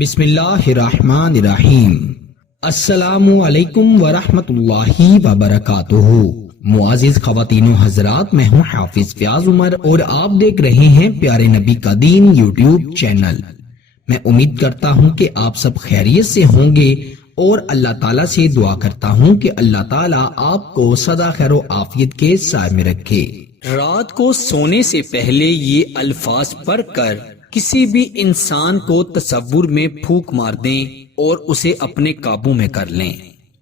بسم اللہ الرحمن الرحیم۔ السلام علیکم ورحمۃ اللہ وبرکاتہ۔ معزز خواتین و حضرات، میں ہوں حافظ فیاض عمر اور آپ دیکھ رہے ہیں پیارے نبی کا دین یوٹیوب چینل۔ میں امید کرتا ہوں کہ آپ سب خیریت سے ہوں گے اور اللہ تعالیٰ سے دعا کرتا ہوں کہ اللہ تعالیٰ آپ کو سدا خیر و عافیت کے سائے میں رکھے۔ رات کو سونے سے پہلے یہ الفاظ پڑھ کر کسی بھی انسان کو تصور میں پھونک مار دیں اور اسے اپنے قابو میں کر لیں۔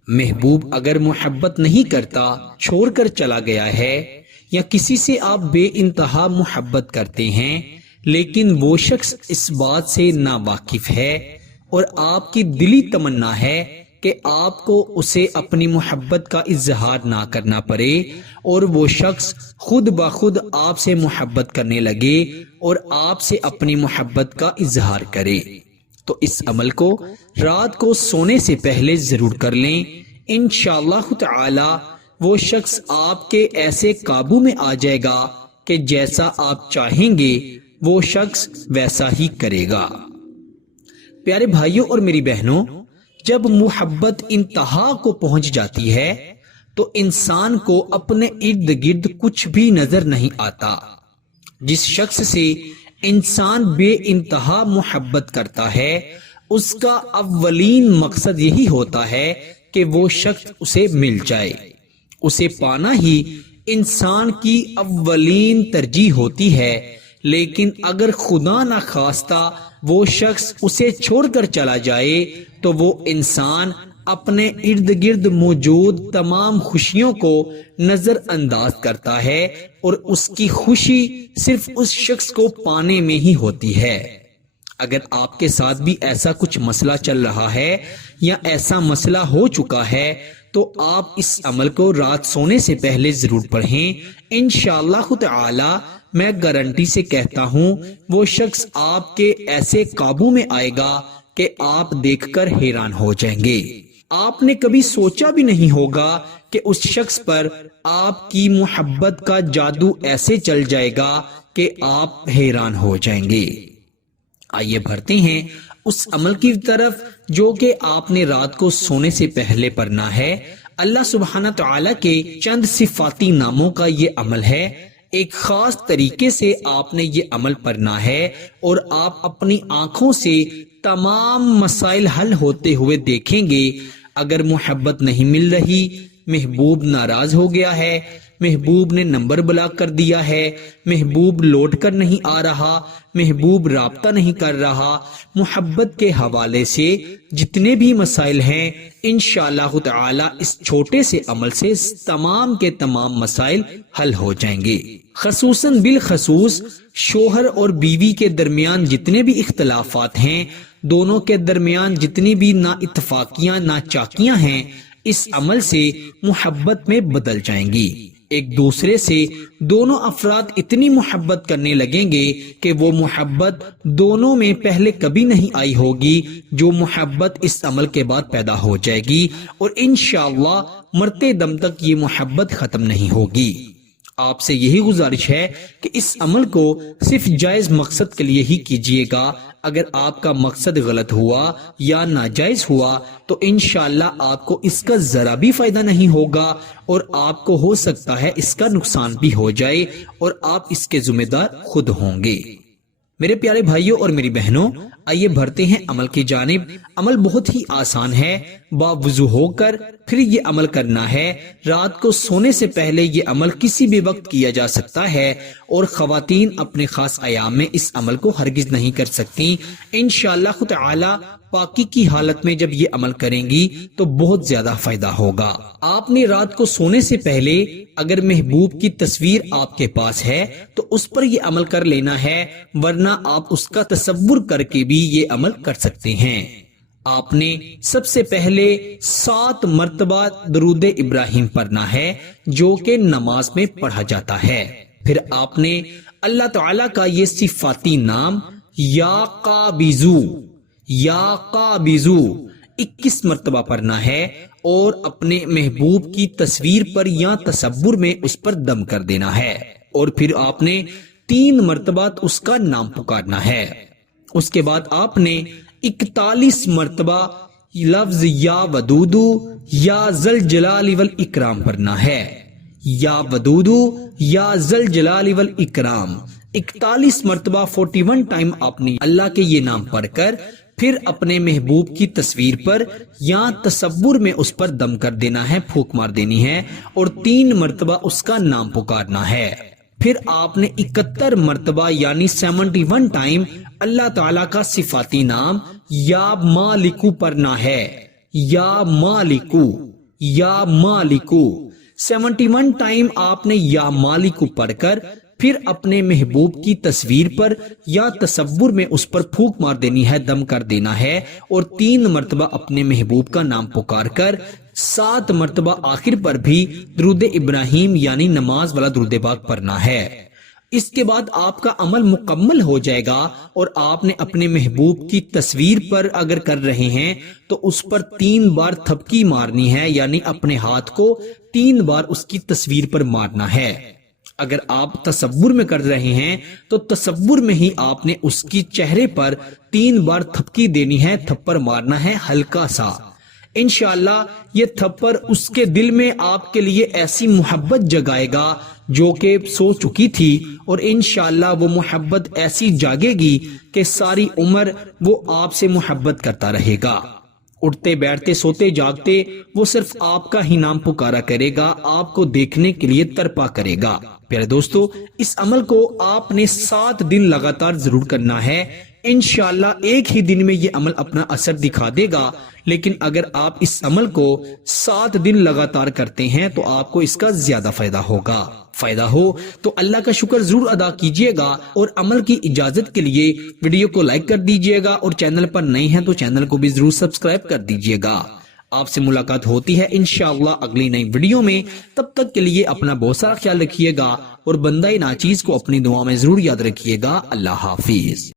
محبوب اگر محبت نہیں کرتا، چھوڑ کر چلا گیا ہے، یا کسی سے آپ بے انتہا محبت کرتے ہیں لیکن وہ شخص اس بات سے ناواقف ہے اور آپ کی دلی تمنا ہے کہ آپ کو اسے اپنی محبت کا اظہار نہ کرنا پڑے اور وہ شخص خود بخود آپ سے محبت کرنے لگے اور آپ سے اپنی محبت کا اظہار کرے، تو اس عمل کو رات کو سونے سے پہلے ضرور کر لیں۔ انشاءاللہ تعالی وہ شخص آپ کے ایسے قابو میں آ جائے گا کہ جیسا آپ چاہیں گے وہ شخص ویسا ہی کرے گا۔ پیارے بھائیوں اور میری بہنوں، جب محبت انتہا کو پہنچ جاتی ہے تو انسان کو اپنے ارد گرد کچھ بھی نظر نہیں آتا۔ جس شخص سے انسان بے انتہا محبت کرتا ہے اس کا اولین مقصد یہی ہوتا ہے کہ وہ شخص اسے مل جائے۔ اسے پانا ہی انسان کی اولین ترجیح ہوتی ہے، لیکن اگر خدا نہ خواستہ وہ شخص اسے چھوڑ کر چلا جائے تو وہ انسان اپنے ارد گرد موجود تمام خوشیوں کو نظر انداز کرتا ہے اور اس کی خوشی صرف اس شخص کو پانے میں ہی ہوتی ہے۔ اگر آپ کے ساتھ بھی ایسا کچھ مسئلہ چل رہا ہے یا ایسا مسئلہ ہو چکا ہے تو آپ اس عمل کو رات سونے سے پہلے ضرور پڑھیں۔ انشاءاللہ تعالی میں گارنٹی سے کہتا ہوں وہ شخص آپ کے ایسے قابو میں آئے گا کہ آپ دیکھ کر حیران ہو جائیں گے۔ آپ نے کبھی سوچا بھی نہیں ہوگا کہ اس شخص پر آپ کی محبت کا جادو ایسے چل جائے گا کہ آپ حیران ہو جائیں گے۔ آئیے بڑھتے ہیں اس عمل کی طرف جو کہ آپ نے رات کو سونے سے پہلے پڑھنا ہے۔ اللہ سبحانہ تعالیٰ کے چند صفاتی ناموں کا یہ عمل ہے۔ ایک خاص طریقے سے آپ نے یہ عمل پڑھنا ہے اور آپ اپنی آنکھوں سے تمام مسائل حل ہوتے ہوئے دیکھیں گے۔ اگر محبت نہیں مل رہی، محبوب ناراض ہو گیا ہے، محبوب نے نمبر بلاک کر دیا ہے، محبوب لوٹ کر نہیں آ رہا، محبوب رابطہ نہیں کر رہا، محبت کے حوالے سے جتنے بھی مسائل ہیں انشاءاللہ تعالی اس چھوٹے سے عمل سے تمام کے تمام مسائل حل ہو جائیں گے۔ خصوصاً بالخصوص شوہر اور بیوی کے درمیان جتنے بھی اختلافات ہیں، دونوں کے درمیان جتنی بھی نا اتفاقیاں نا چاکیاں ہیں، اس عمل سے محبت میں بدل جائیں گی۔ ایک دوسرے سے دونوں افراد اتنی محبت کرنے لگیں گے کہ وہ محبت دونوں میں پہلے کبھی نہیں آئی ہوگی، جو محبت اس عمل کے بعد پیدا ہو جائے گی اور انشاءاللہ مرتے دم تک یہ محبت ختم نہیں ہوگی۔ آپ سے یہی گزارش ہے کہ اس عمل کو صرف جائز مقصد کے لیے ہی کیجیے گا۔ اگر آپ کا مقصد غلط ہوا یا ناجائز ہوا تو انشاءاللہ آپ کو اس کا ذرا بھی فائدہ نہیں ہوگا اور آپ کو ہو سکتا ہے اس کا نقصان بھی ہو جائے اور آپ اس کے ذمہ دار خود ہوں گے۔ میرے پیارے بھائیوں اور میری بہنوں، آئیے بڑھتے ہیں عمل کی جانب۔ عمل بہت ہی آسان ہے، باوضو ہو کر پھر یہ عمل کرنا ہے۔ رات کو سونے سے پہلے یہ عمل کسی بھی وقت کیا جا سکتا ہے اور خواتین اپنے خاص ایام میں اس عمل کو ہرگز نہیں کر سکتی۔ انشاءاللہ تعالی پاکی کی حالت میں جب یہ عمل کریں گی تو بہت زیادہ فائدہ ہوگا۔ آپ نے رات کو سونے سے پہلے اگر محبوب کی تصویر آپ کے پاس ہے تو اس پر یہ عمل کر لینا ہے، ورنہ آپ اس کا تصور کر کے بھی یہ عمل کر سکتے ہیں۔ آپ نے سب سے پہلے 7 مرتبہ درود ابراہیم پڑھنا ہے جو کہ نماز میں پڑھا جاتا ہے۔ پھر آپ نے اللہ تعالیٰ کا یہ صفاتی نام یا قابضو 21 مرتبہ پڑھنا ہے اور اپنے محبوب کی تصویر پر یا تصور میں اس پر دم کر دینا ہے، اور پھر آپ نے 3 مرتبہ اس کا نام پکارنا ہے۔ اس کے بعد آپ نے 41 مرتبہ لفظ یا ودودو یا ذل جلال والاکرام پڑھنا ہے، یا ودودو یا ذل جلال والاکرام 41 مرتبہ 41 ٹائم آپ نے اللہ کے یہ نام پڑھ کر پھر اپنے محبوب کی تصویر پر یا تصور میں اس پر دم کر دینا ہے، پھونک مار دینی ہے، اور 3 مرتبہ اس کا نام پکارنا ہے۔ پھر آپ نے 71 مرتبہ یعنی 71 ٹائم اللہ تعالیٰ کا صفاتی نام یا مالکو پڑھنا ہے، یا مالکو، یا مالکو 71 ٹائم آپ نے یا مالکو پڑھ کر پھر اپنے محبوب کی تصویر پر یا تصور میں اس پر پھونک مار دینی ہے، دم کر دینا ہے، اور 3 مرتبہ اپنے محبوب کا نام پکار کر 7 مرتبہ آخر پر بھی درود ابراہیم یعنی نماز والا درود پاک پڑھنا ہے۔ اس کے بعد آپ کا عمل مکمل ہو جائے گا، اور آپ نے اپنے محبوب کی تصویر پر اگر کر رہے ہیں تو اس پر 3 بار تھپکی مارنی ہے، یعنی اپنے ہاتھ کو 3 بار اس کی تصویر پر مارنا ہے۔ اگر آپ تصور میں کر رہے ہیں تو تصور میں ہی آپ نے اس کی چہرے پر 3 بار تھپکی دینی ہے، تھپڑ مارنا ہے ہلکا سا۔ انشاءاللہ یہ تھپڑ اس کے دل میں آپ کے لیے ایسی محبت جگائے گا جو کہ سو چکی تھی، اور انشاءاللہ وہ محبت ایسی جاگے گی کہ ساری عمر وہ آپ سے محبت کرتا رہے گا۔ اٹھتے بیٹھتے سوتے جاگتے وہ صرف آپ کا ہی نام پکارا کرے گا، آپ کو دیکھنے کے لیے تڑپا کرے گا۔ پیارے دوستو، اس عمل کو آپ نے 7 دن لگاتار ضرور کرنا ہے، انشاءاللہ ایک ہی دن میں یہ عمل اپنا اثر دکھا دے گا، لیکن اگر آپ اس عمل کو 7 دن لگاتار کرتے ہیں تو آپ کو اس کا زیادہ فائدہ ہوگا۔ فائدہ ہو تو اللہ کا شکر ضرور ادا کیجئے گا، اور عمل کی اجازت کے لیے ویڈیو کو لائک کر دیجئے گا، اور چینل پر نئے ہیں تو چینل کو بھی ضرور سبسکرائب کر دیجئے گا۔ آپ سے ملاقات ہوتی ہے انشاءاللہ اگلی نئی ویڈیو میں، تب تک کے لیے اپنا بہت سارا خیال رکھیے گا، اور بندہ ناچیز کو اپنی دعا میں ضرور یاد رکھیے گا۔ اللہ حافظ۔